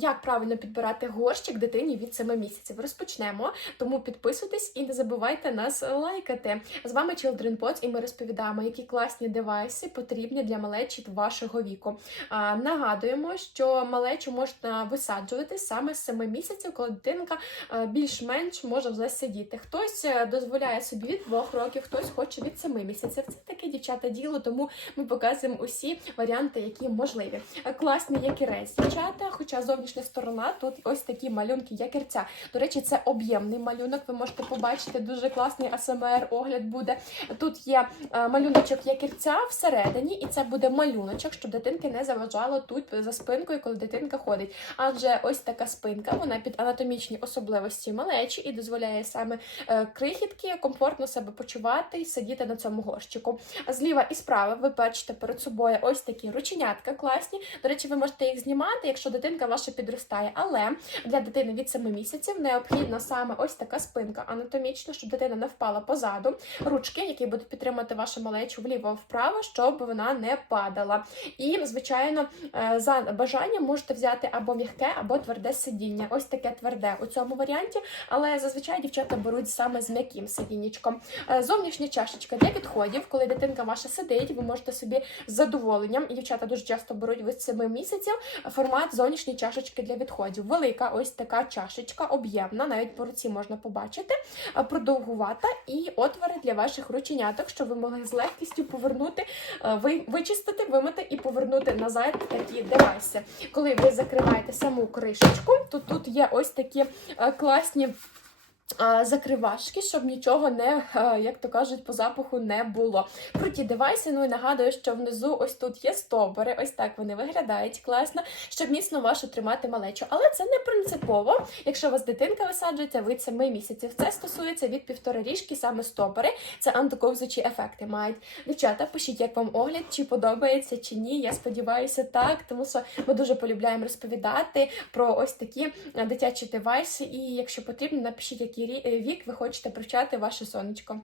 Як правильно підбирати горщик дитині від 7 місяців? Розпочнемо. Тому підписуйтесь і не забувайте нас лайкати. З вами Children Pods і ми розповідаємо, які класні девайси потрібні для малечі вашого віку. А, нагадуємо, що малечу можна висаджувати саме з 7 місяців, коли дитинка більш-менш може вже сидіти. Хтось е, дозволяє собі від 2 років, хтось хоче від 7 місяців. Це таке дівчата діло, тому ми показуємо усі варіанти, які можливі. Е, Класний якірець, дівчата, хоча зовнішня сторона тут ось такі малюнки якірця. До речі, це об'ємний малюнок. Ви можете побачити дуже класний АСМР огляд буде. Тут є е, малюночок якірця всередині, і це буде малюночок, щоб дитинки не заважало тут за спинкою, коли дитинка ходить. Адже ось така спинка, вона під анатомічні особливості малечі і дозволяє саме е, крихітки комфортно себе почувати і сидіти на цьому горщику. Зліва і справа ви бачите перед собою ось такі рученятка класні. До речі, ви можете їх знімати, якщо дитинка ваша підростає. Але для дитини від 7 місяців необхідна саме ось така спинка анатомічна, щоб дитина не впала позаду. Ручки, які будуть підтримати вашу малечу вліво-вправо, щоб вона не падала. І, звичайно, е, за бажанням можете взяти або м'яке, або тверде сидіння. Ось таке тверде у цьому варіанті, але зазвичай дівчата беруть саме з м'яким сидіннячком. Е, Зовнішня чашечка для відходів, коли дитинка ваша сидить, ви можете собі з задоволенням, і дівчата дуже часто беруть від 7 місяців формат зовнішньої чашечки для відходів. Велика ось така чашечка, об'ємна, навіть по руці можна побачити, е, продовгувата і отвори для ваших рученяток, щоб ви могли з легкістю повернути, е, ви- вичистити, вимити і повернути назад такі девайси. Коли ви закриваєте саму кришечку, то тут є ось такі е, класні. Закривашки, щоб нічого не, е, як то кажуть, по запаху не було. Круті девайси. Ну і нагадую, що внизу ось тут є стопори, ось так вони виглядають класно, щоб міцно вашу тримати малечу. Але це не принципово. Якщо у вас дитинка висаджується від 7 місяців, це стосується від півтори ріжки, саме стопори. Це антиковзучі ефекти мають. Дівчата, пишіть, як вам огляд, чи подобається, чи ні. Я сподіваюся, так, тому що ми дуже полюбляємо розповідати про ось такі е, дитячі девайси. І якщо потрібно, напишіть, е, вік ви хочете привчати ваше сонечко.